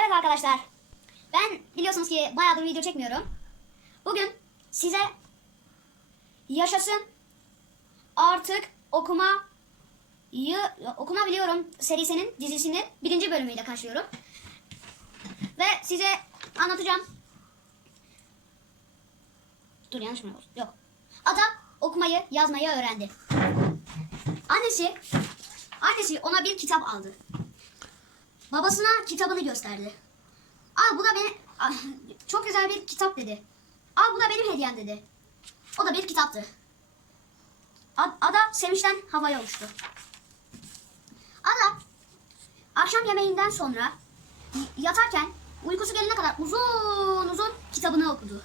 Evet arkadaşlar. Ben biliyorsunuz ki bayağıdır video çekmiyorum. Bugün size Yaşasın Artık Okuma Okuma Biliyorum serisinin dizisinin birinci bölümüyle karşılıyorum. Ve size anlatacağım. Dur yanlış mı oldu? Yok. Ada okumayı, yazmayı öğrendi. Annesi annesi ona bir kitap aldı. Babasına kitabını gösterdi. Al bu da benim Ah, çok güzel bir kitap dedi. Al bu da benim hediyem dedi. O da bir kitaptı. Ada sevinçten havaya uçtu. Ada akşam yemeğinden sonra yatarken uykusu gelene kadar uzun uzun kitabını okudu.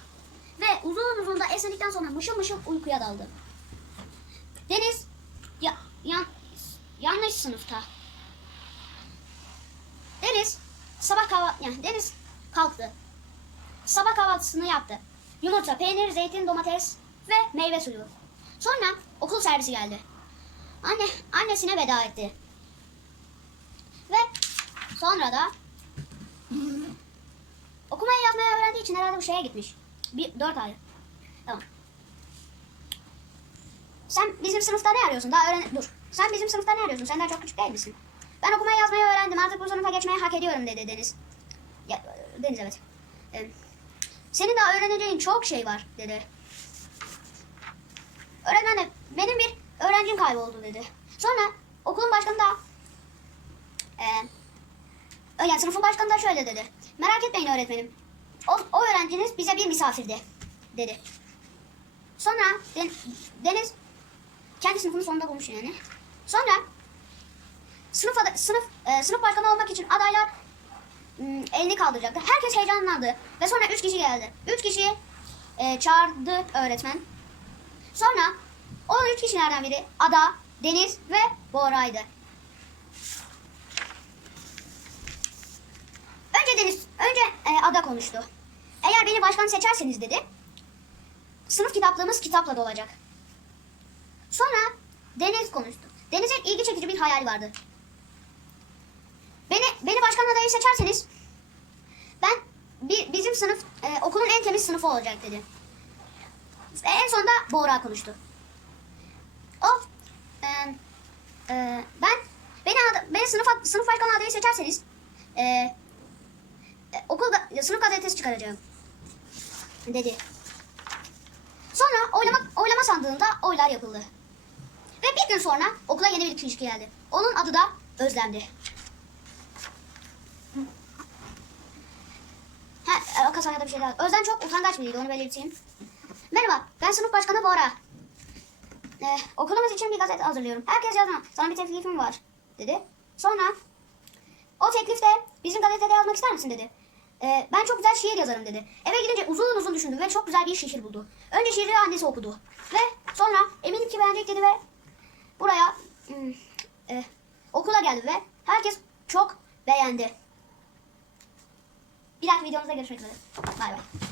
Ve uzun uzun da esnedikten sonra mışıl mışıl uykuya daldı. Deniz ya, yan, yanlış sınıfta. Deniz sabah kahvaltı yani Deniz kalktı. Sabah kahvaltısını yaptı. Yumurta, peynir, zeytin, domates ve meyve suyu. Sonra okul servisi geldi. Anne annesine veda etti. Ve sonra da okumayı yazmayı öğrendiği için herhalde bu şeye gitmiş. Bir dört ay. Tamam. Sen bizim sınıfta ne arıyorsun? Daha öğren... Dur. Sen bizim sınıfta ne arıyorsun? Sen daha çok küçük değil misin? Ben okumayı yazmayı öğrendim. Artık bu sınıfa geçmeyi hak ediyorum dedi Deniz. Ya, Deniz evet. Ee, senin daha öğreneceğin çok şey var dedi. Öğretmen benim bir öğrencim kayboldu dedi. Sonra okulun başkanı da e, yani sınıfın başkanı da şöyle dedi. Merak etmeyin öğretmenim. O, o öğrenciniz bize bir misafirdi dedi. Sonra Den- Deniz kendi sınıfının sonunda bulmuş yani. Sonra sınıf sınıf e, sınıf başkanı olmak için adaylar elini kaldıracaktı. Herkes heyecanlandı ve sonra üç kişi geldi. Üç kişiyi e, çağırdı öğretmen. Sonra o üç kişilerden biri Ada, Deniz ve Bora'ydı. Önce Deniz, önce e, Ada konuştu. Eğer beni başkan seçerseniz dedi, sınıf kitaplığımız kitapla dolacak. Sonra Deniz konuştu. Deniz'in ilgi çekici bir hayali vardı. Beni başkan adayı seçerseniz ben bir, bizim sınıf e, okulun en temiz sınıfı olacak dedi. Ve en sonunda Buğra konuştu. O e, e, ben beni beni sınıf sınıf başkanı adayı seçerseniz e, e, okulda sınıf gazetesi çıkaracağım dedi. Sonra oylama oylama sandığında oylar yapıldı. Ve bir gün sonra okula yeni bir kişi geldi. Onun adı da Özlem'di. Da bir şey daha. Özlem çok utangaç biriydi onu belirteyim. Merhaba, ben sınıf başkanı Bora. Ee, okulumuz için bir gazete hazırlıyorum. Herkes yazma, sana bir teklifim var, dedi. Sonra, o teklifte bizim gazetede yazmak ister misin, dedi. Ee, ben çok güzel şiir yazarım, dedi. Eve gidince uzun uzun düşündü ve çok güzel bir şiir buldu. Önce şiiri annesi okudu. Ve sonra eminim ki beğenecek dedi ve buraya hmm, e, okula geldi ve herkes çok beğendi. Bir dahaki videomuzda görüşmek üzere. Bay bay.